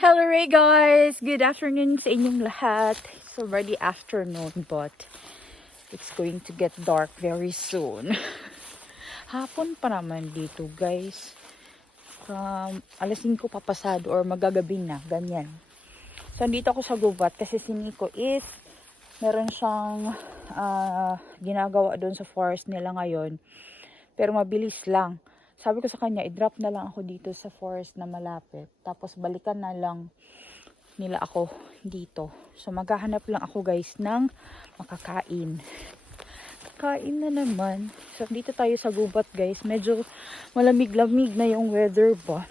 Hello Ray guys! Good afternoon sa inyong lahat. It's already afternoon but it's going to get dark very soon. Hapon pa naman dito guys. Alas 5 papasado or magagabi na, ganyan. So andito ako sa gubat kasi si Nico is meron siyang ginagawa doon sa forest nila ngayon. Pero mabilis lang. Sabi ko sa kanya, i-drop na lang ako dito sa forest na malapit. Tapos balikan na lang nila ako dito. So maghahanap lang ako guys ng makakain. Kain na naman. So dito tayo sa gubat guys. Medyo malamig-lamig na yung weather ba.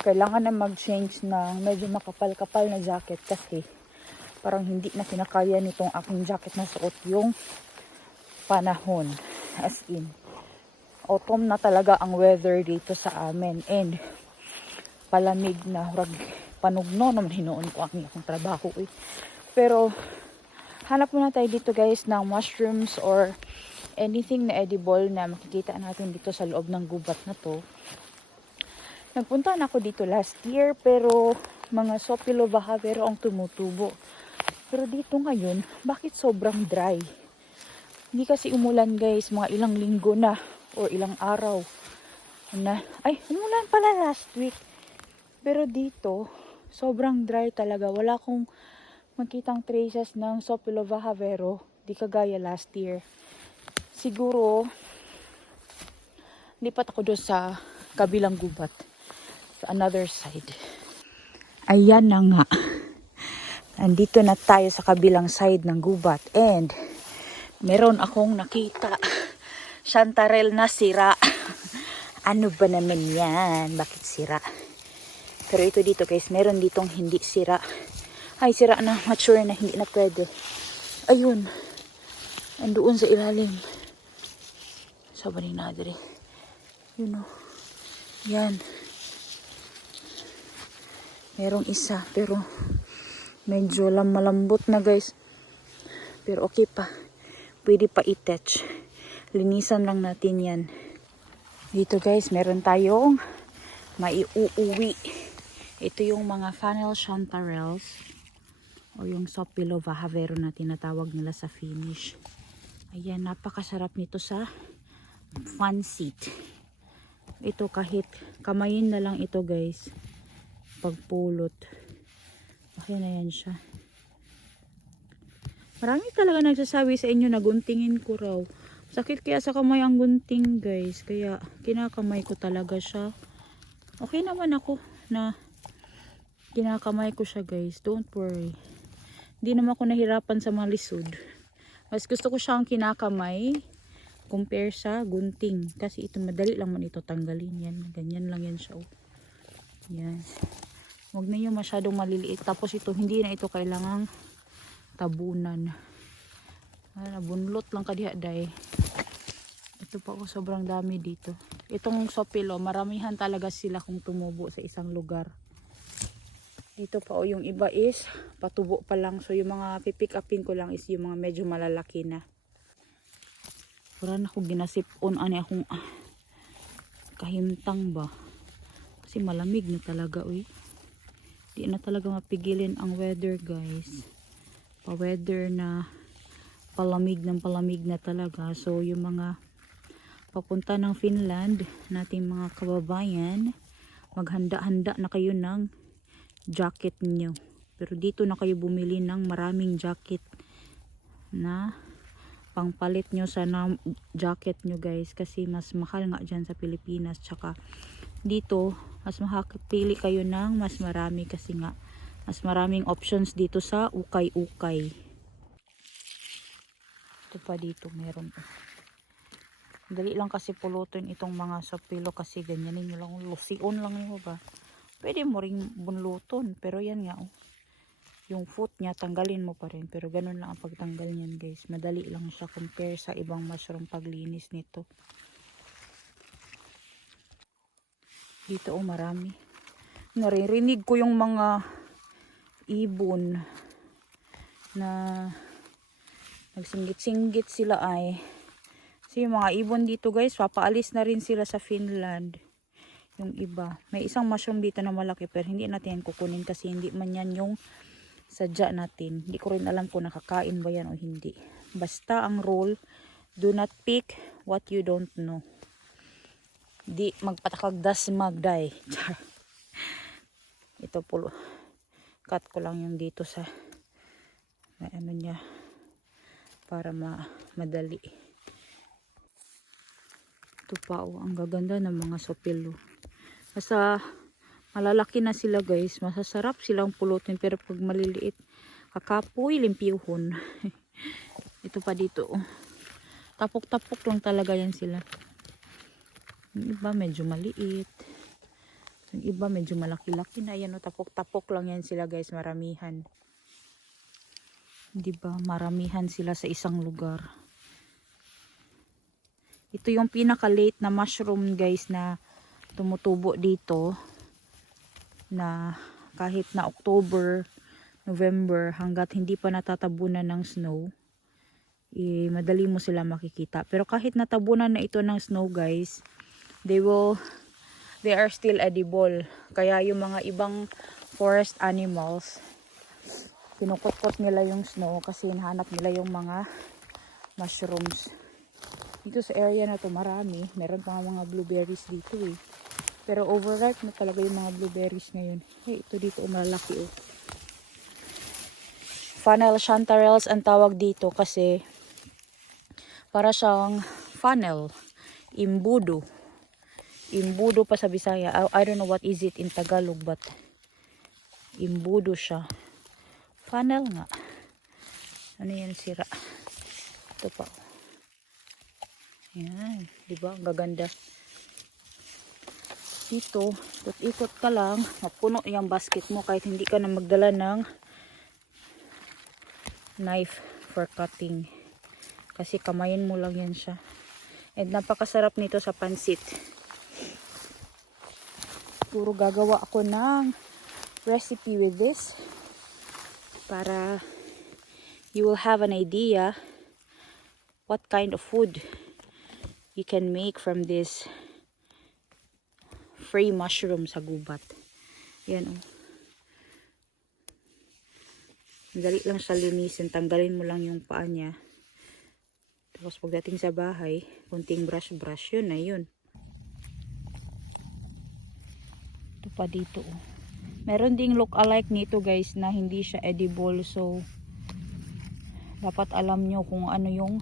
Kailangan na mag-change ng medyo makapal-kapal na jacket kasi parang hindi na kinakaya nitong aking jacket na suot yung panahon. As in, autumn na talaga ang weather dito sa amin and palamig na hurag panugno naman hinoon ko ang akong trabaho Pero hanap muna tayo dito guys ng mushrooms or anything na edible na makikita natin dito sa loob ng gubat na to. Nagpunta na ako dito last year pero mga Sopilo Bahavero ang tumutubo. Pero dito ngayon, bakit sobrang dry? Hindi kasi umulan guys, mga ilang linggo na or ilang araw na. Ay, umulan pala last week. Pero dito, sobrang dry talaga. Wala akong makitang traces ng Sopilo Bahavero. Di kagaya last year. Siguro, lipat ako doon sa kabilang gubat. Sa another side. Ayan na nga. Andito na tayo sa kabilang side ng gubat. And, meron akong nakita chantarelle na sira. Ano ba naman yan? Bakit sira? Pero ito dito guys, meron ditong hindi sira. Ay, sira na, mature na, hindi na pwede. Ayun. Andoon sa ilalim. Sabi na diri. Yun o. Yan. Merong isa, pero medyo malambot na guys. Pero okay pa. Pwede pa i-touch. Linisan lang natin yan. Dito guys, meron tayong maiuuwi. Ito yung mga funnel chanterelles o yung Sopilo Bahavero na tinatawag nila sa Finnish. Ayan, napakasarap nito sa pancit. Ito kahit kamayin na lang ito guys. Pagpulot. Okay na yan siya. Marami talaga nagsasabi sa inyo na guntingin ko raw. Sakit kaya sa kamay ang gunting guys. Kaya kinakamay ko talaga siya. Okay naman ako na kinakamay ko siya guys. Don't worry. Hindi naman ako nahirapan sa malisod. Mas gusto ko siyang kinakamay compare sa gunting. Kasi ito madali lang man ito tanggalin yan. Ganyan lang yan siya. Yan. Huwag na yung masyadong maliliit. Tapos ito hindi na ito kailangang tabunan. Nabunlot lang kadihaday. Ito pa ako sobrang dami dito. Itong Sopilo, maramihan talaga sila kung tumubo sa isang lugar. Dito pa yung iba is patubo pa lang. So yung mga pipick upin ko lang is yung mga medyo malalaki na. Wala na akong ginasipon. Ano akong kahimtang ba? Kasi malamig na talaga. Di na talaga mapigilin ang weather guys. Pa-weather na palamig na talaga. So yung mga papunta ng Finland nating mga kababayan, maghanda-handa na kayo ng jacket nyo. Pero dito na kayo bumili ng maraming jacket na pangpalit nyo sa jacket nyo guys. Kasi mas mahal nga dyan sa Pilipinas. Tsaka dito mas makakapili kayo ng mas marami kasi nga mas maraming options dito sa ukay-ukay. Ito pa dito meron. Dali lang kasi pulutin itong mga Sopilo kasi ganyanin nyo lang. Lusion lang nyo ba. Pwede mo ring bunluton. Pero yan nga yung foot niya tanggalin mo pa rin. Pero ganun lang ang pagtanggal niyan guys. Madali lang siya compare sa ibang mushroom paglinis nito. Dito marami. Naririnig ko yung mga ibon na nagsinggit-singgit sila ay. Kasi yung mga ibon dito guys, papaalis na rin sila sa Finland. yung iba. May isang mushroom dito na malaki pero hindi natin yan kukunin kasi hindi man yan yung sadya natin. Hindi ko rin alam kung nakakain ba yan o hindi. Basta ang rule, do not pick what you don't know. Di magpatakagdas magday. Ito po, cut ko lang yung dito sa ano niya para madali. Ito pa oh, ang gaganda ng mga sopelo. Basta malalaki na sila guys, masasarap silang pulutin pero pag maliliit, kakapoy, limpiyuhon. Ito pa dito oh. Tapok-tapok lang talaga yan sila. Yung iba medyo maliit. Yung iba medyo malaki-laki na yan oh. Tapok-tapok lang yan sila guys, maramihan. Diba? Maramihan sila sa isang lugar. Ito yung pinaka-late na mushroom guys na tumutubo dito. Na kahit na October, November, hanggat hindi pa natatabunan ng snow, madali mo sila makikita. Pero kahit natabunan na ito ng snow guys, they are still edible. Kaya yung mga ibang forest animals, kinukot-kot nila yung snow kasi hinahanap nila yung mga mushrooms. Dito sa area na to marami. Meron pa mga blueberries dito eh. Pero overripe na talaga yung mga blueberries ngayon. Hey, ito dito malaki oh. Funnel chanterelles ang tawag dito kasi para siyang funnel. Imbudo. Imbudo pa sa Bisaya. I don't know what is it in Tagalog but imbudo siya. Funnel nga. Ano yan sira? Ito pa. Yan. Diba? Ang gaganda. Dito, ikot ka lang. Mapuno yung basket mo kahit hindi ka na magdala ng knife for cutting. Kasi kamayin mo lang yan siya. And napakasarap nito sa pansit. Puro gagawa ako ng recipe with this. Para you will have an idea what kind of food you can make from this free mushroom sa gubat. Yan oh. Dali lang siya linisin. Tanggalin mo lang yung paa niya. Tapos pagdating sa bahay, kunting brush, yun na yun. Ito pa dito oh. Meron ding look-alike nito guys na hindi siya edible. So, dapat alam nyo kung ano yung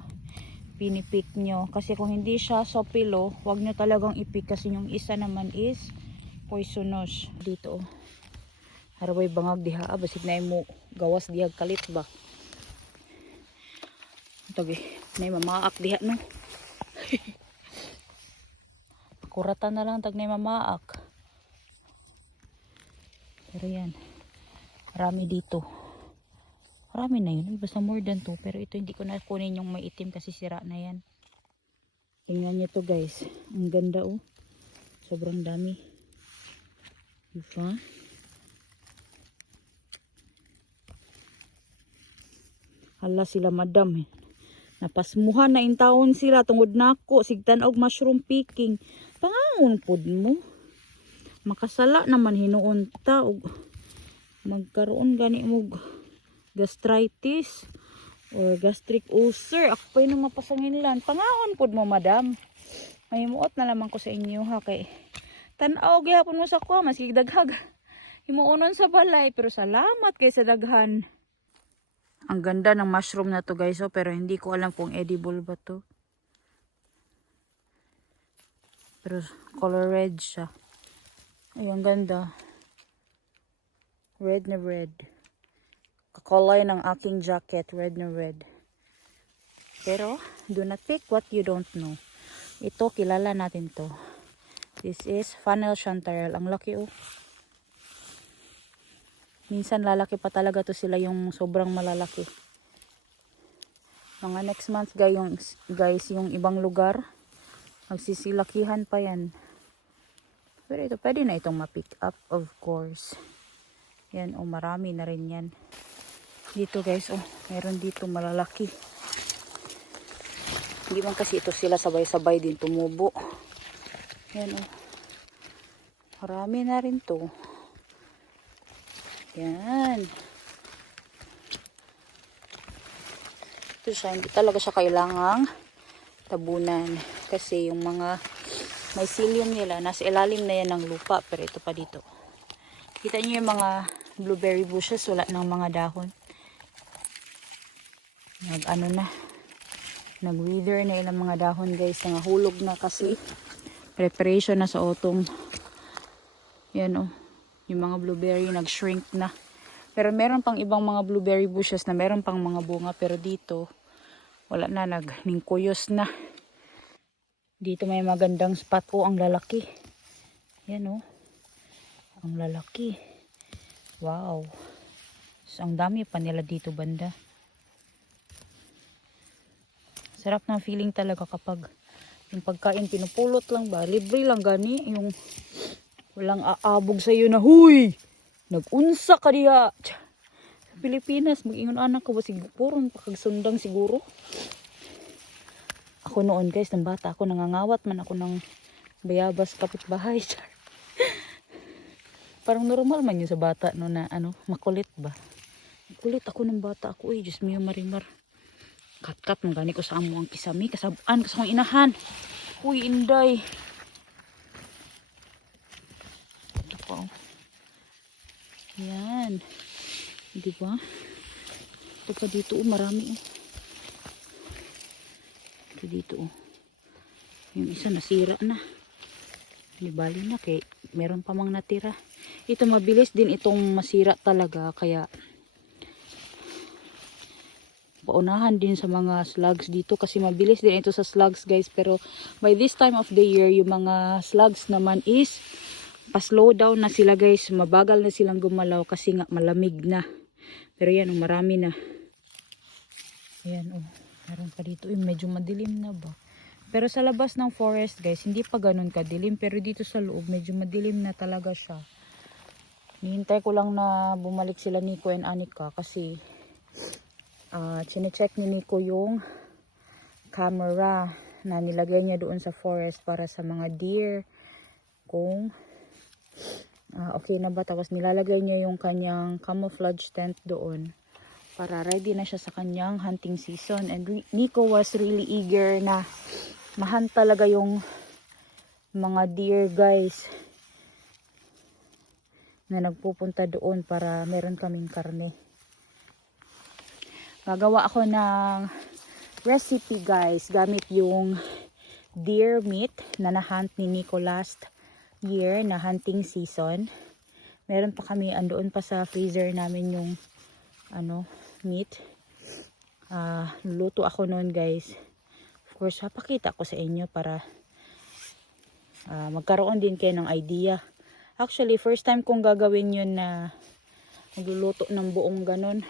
pinipik nyo. Kasi kung hindi siya sopelo, huwag nyo talagang ipik. Kasi yung isa naman is poisonous. Dito oh. Haraway bangag diha. Basig na mo gawas diha kalit ba. Ito na mamaak diha no. Kuratan na lang tag na mamaak. Pero yan, marami dito. Marami na yun. Basta more than 2. Pero ito hindi ko na kunin yung may itim kasi sira na yan. Tingnan nyo to guys. Ang ganda oh. Sobrang dami. Diba? Hala sila madam eh. Napasmuhan na in taon sila. Tungod na ako. Sigtan og mushroom picking. Pangangon pod mo. Makasala naman hinuon ta og magkaroon gani mo gastritis or gastric ulcer. Ako pa yung mapasanginlan. Pangaon pod mo madam. Mahimuot na lamang ko sa inyo ha kay tanaw gihapon mo sa ko maski daghag. Himuonon sa balay pero salamat kay sa daghan. Ang ganda ng mushroom na to guys oh, pero hindi ko alam kung edible ba to. Pero color red siya. Ay, ang ganda. Red na red. Kakulay ng aking jacket. Red na red. Pero, do not pick what you don't know. Ito, kilala natin to. This is funnel chanterelle. Ang laki oh. Minsan lalaki pa talaga to sila yung sobrang malalaki. Mga next month guys, yung ibang lugar, magsisilakihan pa yan. Pero ito, pwede na itong ma-pick up, of course. Yan, oh, marami na rin yan. Dito guys, oh, meron dito malalaki. Hindi man kasi ito sila sabay-sabay din tumubo. Yan, oh. Marami na rin to. Yan. Ito siya, hindi talaga siya kailangang tabunan. Kasi yung mga mycelium nila, nasa ilalim na yan ng lupa. Pero ito pa dito. Kita niyo yung mga blueberry bushes, wala ng mga dahon. Nag-wither na ilang mga dahon guys. Nangahulog na kasi preparation na sa autumn. Yan oh. Yung mga blueberry nag-shrink na. Pero meron pang ibang mga blueberry bushes na meron pang mga bunga. Pero dito, wala na, ningkuyos na. Dito may magandang spot. Oh, ang lalaki. Yan oh. Ang lalaki. Wow. So, ang dami pa nila dito banda. Sarap ng feeling talaga kapag yung pagkain pinupulot lang ba. Libre lang gani. Yung walang aabog sa iyo na, huy! Nag-unsa ka diha. Sa Pilipinas, mag-ingon anak ko ba purong pakagsundang siguro. Ako noon guys, ng bata ako, nangangawat man ako ng bayabas kapitbahay. Parang normal man yun sa bata no na makulit ba. Makulit ako ng bata ako eh, Diyos mio marimar. Kat-kat mong gani ko sa amo ang kisami, kasabuan ko sa akong inahan. Uy, inday. Ito pa oh. Yan. Diba? Ito pa dito oh, marami oh. Ito dito oh. Yung isa nasira na. Di bali na kay meron pa mang natira. Ito mabilis din itong masira talaga kaya paunahan din sa mga slugs dito kasi mabilis din ito sa slugs guys. Pero by this time of the year yung mga slugs naman is pa-slow down na sila guys. Mabagal na silang gumalaw kasi nga malamig na. Pero yan oh, marami na. Ayan oh, meron pa dito. Medyo madilim na ba? Pero sa labas ng forest guys, hindi pa ganun kadilim. Pero dito sa loob, medyo madilim na talaga siya. Nihintay ko lang na bumalik sila Nico and Anika kasi chinecheck ni Nico yung camera na nilagay niya doon sa forest para sa mga deer. Kung okay na ba. Tapos nilalagay niya yung kanyang camouflage tent doon para ready na siya sa kanyang hunting season. And Nico was really eager na mahunt talaga yung mga deer guys na nagpupunta doon para meron kaming karne. Gagawa ako ng recipe guys gamit yung deer meat na nahunt ni Nico last year na hunting season. Meron pa kami, andoon pa sa freezer namin yung meat. Luluto ako noon guys. Of course, papakita ko sa inyo para magkaroon din kayo ng idea. Actually, first time kong gagawin yun na magluluto ng buong ganon.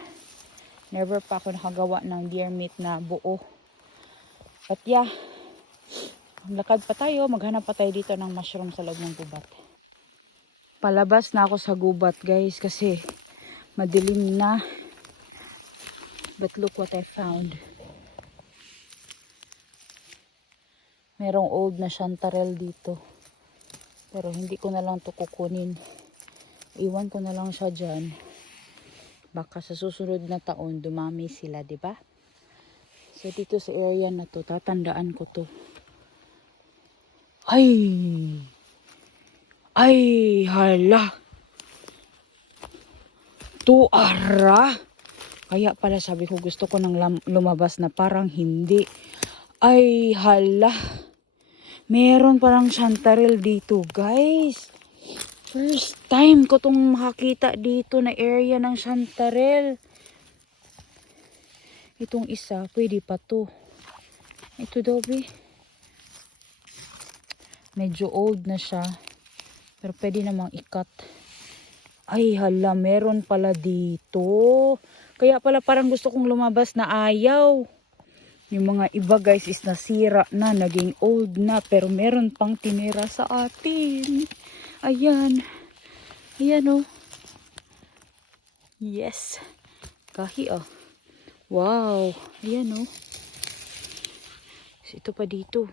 Never pa ako nakagawa ng deer meat na buo. But yeah, lakad pa tayo. Maghanap pa tayo dito ng mushroom sa loob ng gubat. Palabas na ako sa gubat guys kasi madilim na. But look what I found. Merong old na chanterelle dito. Pero hindi ko na lang ito kukunin. Iwan ko na lang siya dyan. Baka sa susunod na taon dumami sila, di ba? So dito sa area na to, tatandaan ko to. Ay, hala. Tuara. Kaya pala sabi ko gusto ko nang lumabas na parang hindi. Ay, hala. Meron parang chanterelle dito, guys. First time ko tong makakita dito na area ng chanterelle. Itong isa, pwede pa to. Ito daw, be. Medyo old na siya. Pero pwede namang ikat. Ay, hala, meron pala dito. Kaya pala parang gusto kong lumabas na ayaw. Yung mga iba guys is nasira na, naging old na. Pero meron pang tinira sa atin. Ayan. Ayan oh. Yes. Kahi oh. Wow. Ayan oh. So, ito pa dito.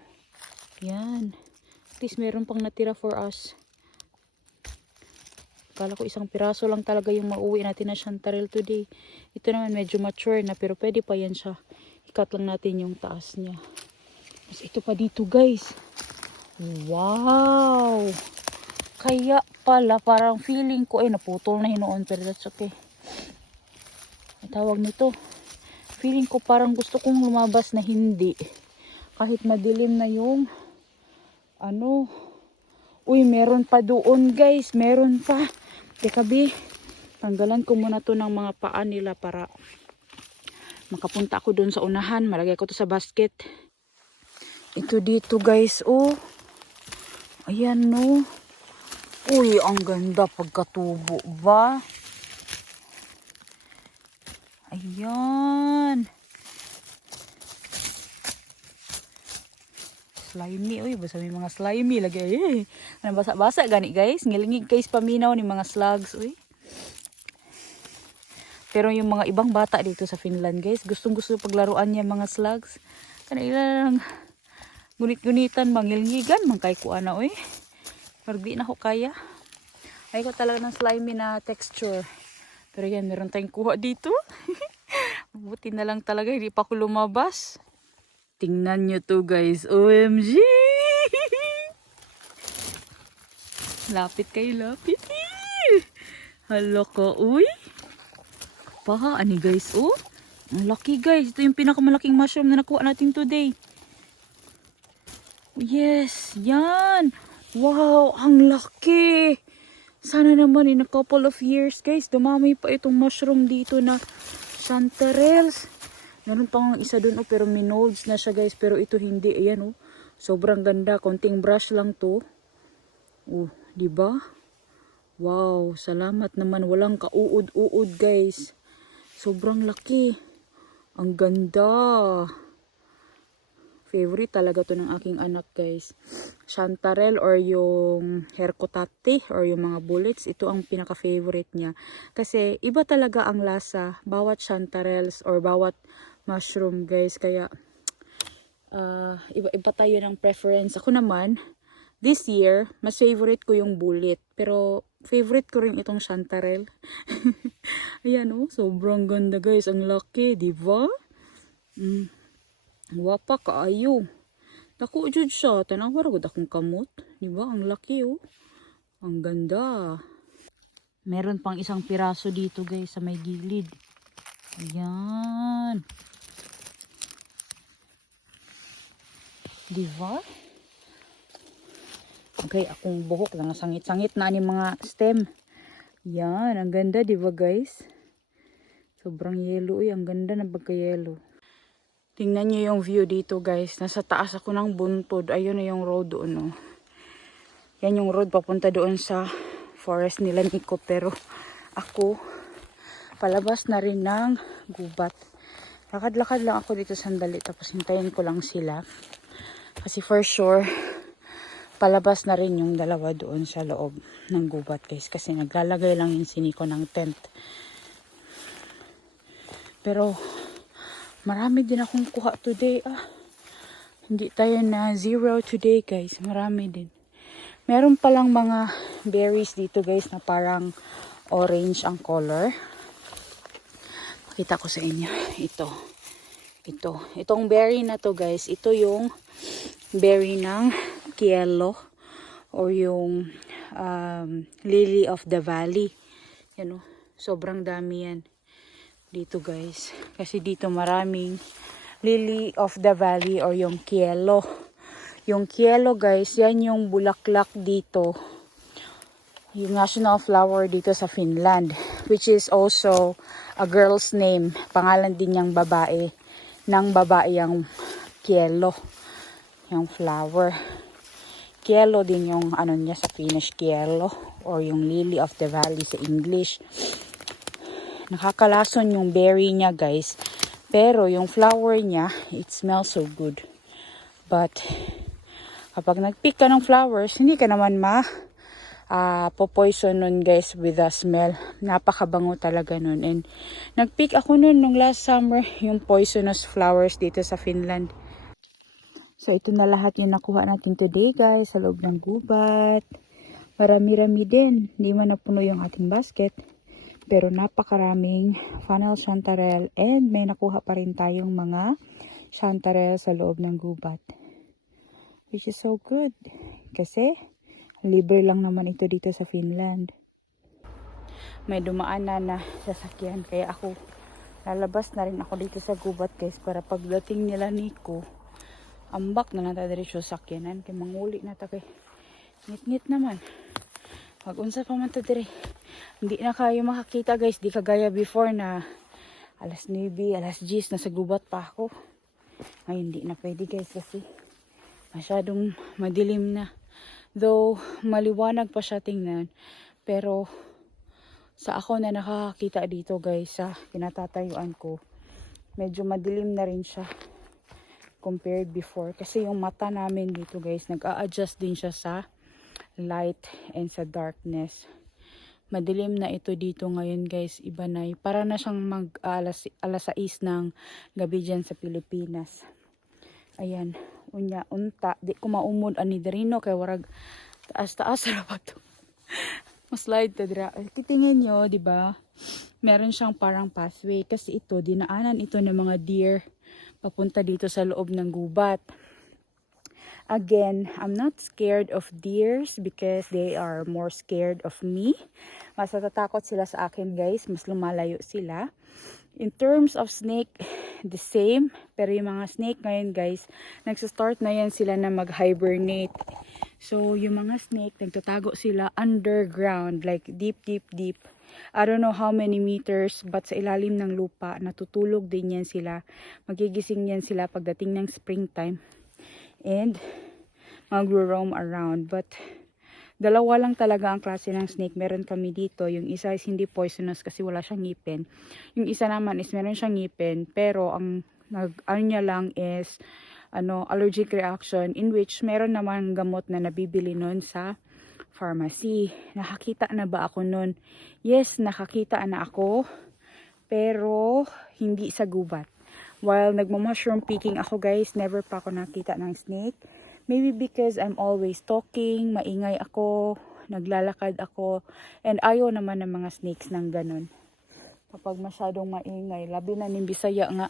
Ayan. At least meron pang natira for us. Akala ko isang piraso lang talaga yung mauwi natin na chanterelle today. Ito naman medyo mature na pero pwede pa yan siya. Ikat lang natin yung taas niya. Tapos ito pa dito guys. Wow! Kaya pala parang feeling ko ay naputol na hinoon pero that's okay. Ang tawag nito. Feeling ko parang gusto kong lumabas na hindi. Kahit madilim na yung ano. Uy, meron pa doon guys. Meron pa. Teka bi. Tanggalan ko muna to ng mga paa nila para makapunta ako doon sa unahan. Malagay ko to sa basket. Ito dito guys. Oh. Ayan no. Uy, ang ganda pagkatubo ba? Ayan. Slimy. Uy, basta may mga slimy lagi. Eh. Ano, basa-basa gani guys. Ngilingig guys paminaw ni mga slugs. Uy. Pero yung mga ibang bata dito sa Finland guys, gustong-gusto paglaruan niya mga slugs. Kanila lang gunit-gunitan, mangilngigan, mangkay ko ana uy. Pero di na ako kaya. Ay ko talaga ng slimy na texture. Pero yan, meron tayong kuha dito. Mabuti na lang talaga, hindi pa ako lumabas. Tingnan nyo to guys. OMG! Lapit kayo, lapit. Hala ka, uy. Paha, ani guys, oh. Ang laki guys. Ito yung pinakamalaking mushroom na nakuha natin today. Yes, yan. Wow, ang laki. Sana naman in a couple of years guys, dumami pa itong mushroom dito na chanterelles. Meron pang isa dun oh, pero minolds na siya guys, pero ito hindi. Ayan oh, sobrang ganda, konting brush lang to. Oh, di ba? Wow, salamat naman, walang kauud-uod guys. Sobrang laki. Ang ganda. Favorite talaga to ng aking anak guys. Chanterelle or yung herkotate or yung mga bullets. Ito ang pinaka-favorite niya. Kasi iba talaga ang lasa. Bawat chanterelles or bawat mushroom guys. Kaya iba-iba tayo ng preference. Ako naman, this year, mas favorite ko yung bullet. Pero favorite ko rin itong chanterelle. Ayan oh, sobrang ganda guys. Ang laki, di ba? Wapa kaayo. Dako jud siya. Tanawa ra gud akong kamot. Di ba? Ang laki oh. Ang ganda. Meron pang isang piraso dito guys sa may gilid. Ayan. Di ba? Okay, akong buhok lang sangit-sangit na ni mga stem. Yan, ang ganda di ba guys? Sobrang yellow eh. Ang ganda na pagka-yellow. Tingnan nyo yung view dito guys. Nasa taas ako ng buntod. Ayun na yung road doon. Oh. Yan yung road papunta doon sa forest nila Nico. Pero ako, palabas na rin ng gubat. Lakad-lakad lang ako dito sandali. Tapos hintayin ko lang sila. Kasi for sure, palabas na rin yung dalawa doon sa loob ng gubat guys. Kasi naglalagay lang yung siniko ng tent. Pero marami din akong kuha today. Hindi tayo na zero today guys. Marami din. Meron palang mga berries dito guys na parang orange ang color. Pakita ko sa inyo. Itong berry na to guys. Ito yung berry ng kielo. Or yung lily of the valley. Yan o. Sobrang dami yan. Dito guys. Kasi dito maraming lily of the valley or yung kielo. Yung kielo guys, yan yung bulaklak dito. Yung national flower dito sa Finland. Which is also a girl's name. Pangalan din niyang babae. Nang babae yung kielo. Yung flower. Kielo din yung ano niya sa Finnish kielo. Or yung lily of the valley sa English. Nakakalason yung berry niya guys. Pero yung flower niya, it smells so good. But kapag nagpick ka ng flowers, hindi ka naman po-poison nun guys with the smell. Napakabango talaga nun. And nagpick ako nun nung last summer, yung poisonous flowers dito sa Finland. So ito na lahat yung nakuha natin today guys sa loob ng gubat. Marami-rami din. Hindi man napuno yung ating basket. Pero napakaraming funnel chanterelle and may nakuha pa rin tayong mga chanterelle sa loob ng gubat. Which is so good. Kasi libre lang naman ito dito sa Finland. May dumaan na sasakyan. Kaya ako lalabas na rin ako dito sa gubat guys. Para pagdating nila Nico, ambak na natadiretso sa sakyanan. Kaya manguli na ta kay ngit-ngit naman. Pag-unsa pa man to dire. Hindi na kayo makakita guys. Di kagaya before na alas 9, alas 10 nasa gubat pa ako. Ngayon hindi na pwede guys kasi masyadong madilim na. Though maliwanag pa siya tingnan. Pero sa ako na nakakita dito guys sa kinatatayuan ko, medyo madilim na rin siya compared before. Kasi yung mata namin dito guys, nag-a-adjust din siya sa light and sa darkness. Madilim na ito dito ngayon guys, iba na. Para na siyang alas 6 ng gabi dyan sa Pilipinas. Ayan, unta. Di ko maumod ani derino kay warag taas-taas ra pa to. Maslide ta dira. Kitingin nyo, di ba? Meron siyang parang pathway kasi ito dinaanan ito ng mga deer papunta dito sa loob ng gubat. Again, I'm not scared of deers because they are more scared of me. Mas natatakot sila sa akin guys, mas lumalayo sila. In terms of snake, the same. Pero yung mga snake ngayon guys, nagsastart na yan sila na mag-hibernate. So yung mga snake, nagtatago sila underground, like deep. I don't know how many meters, but sa ilalim ng lupa, natutulog din yan sila. Magigising yan sila pagdating ng springtime. And mag-roam around. But dalawa lang talaga ang klase ng snake meron kami dito. Yung isa is hindi poisonous kasi wala siyang ngipin. Yung isa naman is meron siyang ngipin pero ang ano niya lang is allergic reaction, in which meron naman gamot na nabibili nun sa pharmacy. Nakakita na ba ako nun? Yes, nakakita na ako pero hindi sa gubat. While nagmo-mushroom picking ako guys, never pa ako nakita ng snake. Maybe because I'm always talking, maingay ako, naglalakad ako, and ayaw naman ng mga snakes ng ganun. Kapag masyadong maingay, labi na ng Bisaya nga,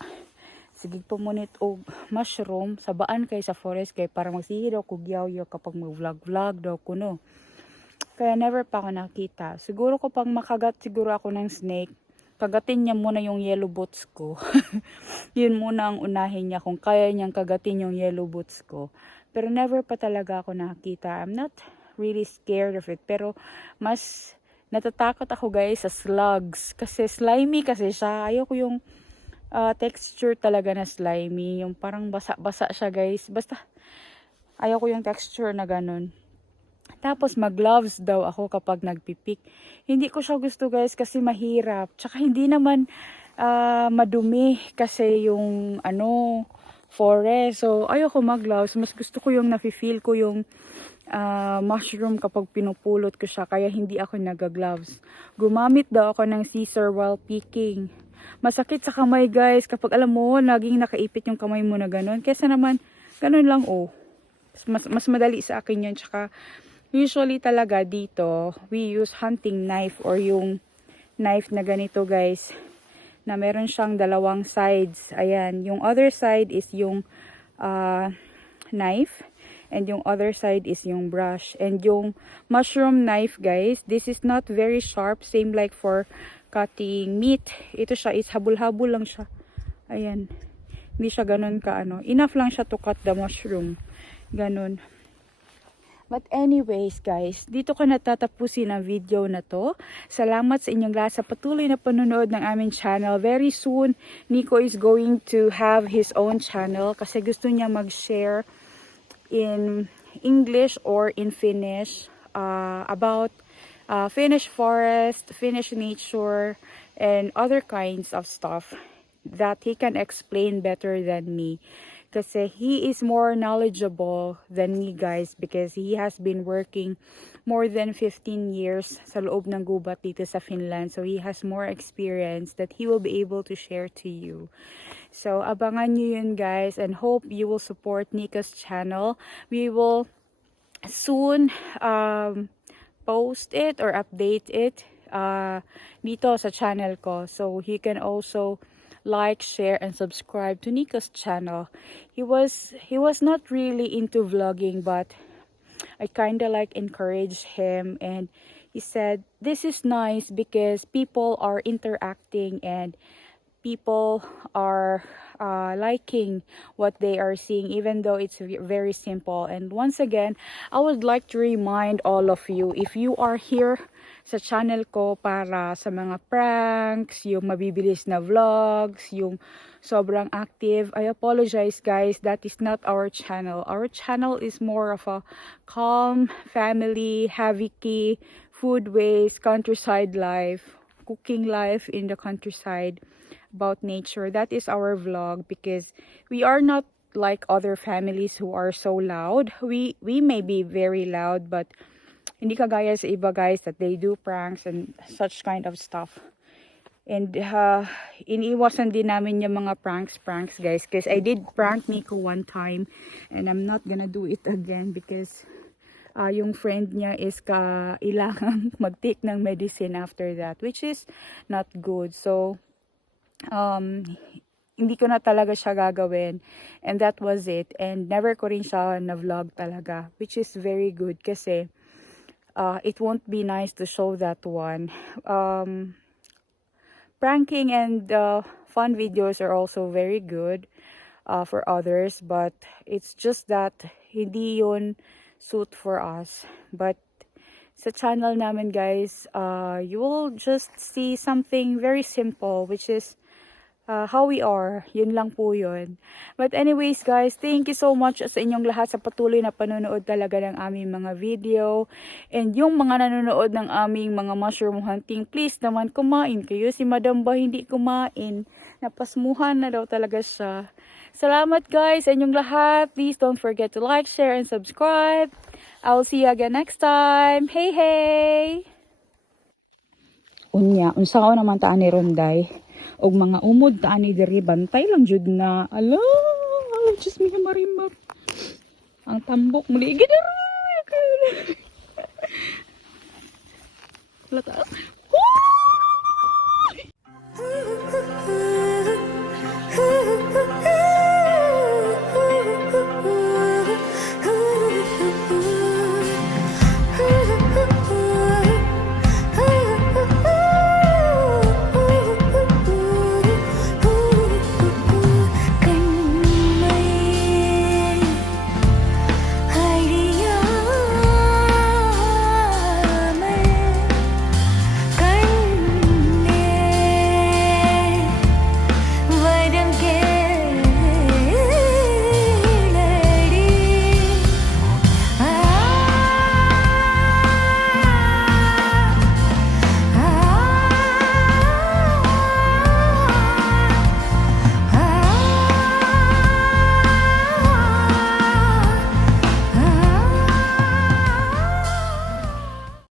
sige pumunit o mushroom, sabaan kay sa forest kay para magsihi daw ko giyaw kapag mag-vlog daw ko no. Kaya never pa ako nakita. Siguro kapag makagat siguro ako ng snake, kagatin niya muna yung yellow boots ko. Yun muna ang unahin niya kung kaya niyang kagatin yung yellow boots ko. Pero never pa talaga ako nakita. I'm not really scared of it. Pero mas natatakot ako guys sa slugs. Kasi slimy kasi siya. Ayoko yung texture talaga na slimy. Yung parang basa-basa siya guys. Basta ayoko yung texture na ganun. Tapos mag-gloves daw ako kapag nagpipik. Hindi ko siya gusto guys kasi mahirap. Tsaka hindi naman madumi kasi yung forest. So ayoko mag-gloves. Mas gusto ko yung nafe-feel ko yung mushroom kapag pinupulot ko siya. Kaya hindi ako nag-gloves. Gumamit daw ako ng scissor while picking. Masakit sa kamay guys kapag alam mo naging nakaipit yung kamay mo na ganun. Kesa naman ganun lang Mas madali sa akin yun. Tsaka usually talaga dito, we use hunting knife or yung knife na ganito guys, na meron siyang dalawang sides. Ayan, yung other side is yung knife and yung other side is yung brush. And yung mushroom knife guys, this is not very sharp, same like for cutting meat. Ito siya is habol-habol lang siya. Ayan, hindi siya ganun ka enough lang siya to cut the mushroom. Ganun. But anyways guys, dito ko natatapusin ang video na to. Salamat sa inyong lahat sa patuloy na panonood ng aming channel. Very soon, Nico is going to have his own channel kasi gusto niya mag-share in English or in Finnish about Finnish forest, Finnish nature, and other kinds of stuff that he can explain better than me. Kasi he is more knowledgeable than me guys because he has been working more than 15 years sa loob ng gubat dito sa Finland. So he has more experience that he will be able to share to you. So abangan nyo yun guys and hope you will support Nico's channel. We will soon post it or update it dito sa channel ko. So he can also like, share, and subscribe to Nico's channel. He was not really into vlogging, but I kind of like encouraged him, and he said this is nice because people are interacting and people are liking what they are seeing, even though it's very simple. And once again, I would like to remind all of you, if you are here sa channel ko para sa mga pranks, yung mabibilis na vlogs, yung sobrang active, I apologize guys, that is not our channel. Our channel is more of a calm, family, happy, food ways, countryside life, cooking life in the countryside, about nature. That is our vlog, because we are not like other families who are so loud. We may be very loud, but hindi kagaya sa iba guys that they do pranks and such kind of stuff. And iniwasan din namin yung mga pranks guys, because I did prank Nico one time and I'm not gonna do it again because yung friend niya is kailangang mag-take ng medicine after that, which is not good. So hindi ko na talaga siya gagawin, and that was it. And never ko rin siya na vlog talaga, which is very good kasi it won't be nice to show that one. Pranking and fun videos are also very good for others, but it's just that hindi yun suit for us. But sa channel namin guys, you will just see something very simple, which is how we are. Yun lang po yun. But anyways guys, thank you so much sa inyong lahat sa patuloy na panonood talaga ng aming mga video. And yung mga nanonood ng aming mga mushroom hunting, please naman kumain kayo. Si Madam ba hindi kumain? Napasmuhan na daw talaga siya. Salamat guys sa inyong lahat. Please don't forget to like, share, and subscribe. I will see you again next time. Hey, hey! Unya, unsaon naman taan ni Ronday? Og mga umod taan ni diri, bantay lang jud na. Ala, just mi marimat. Ang tambok muli gidaro. Lata.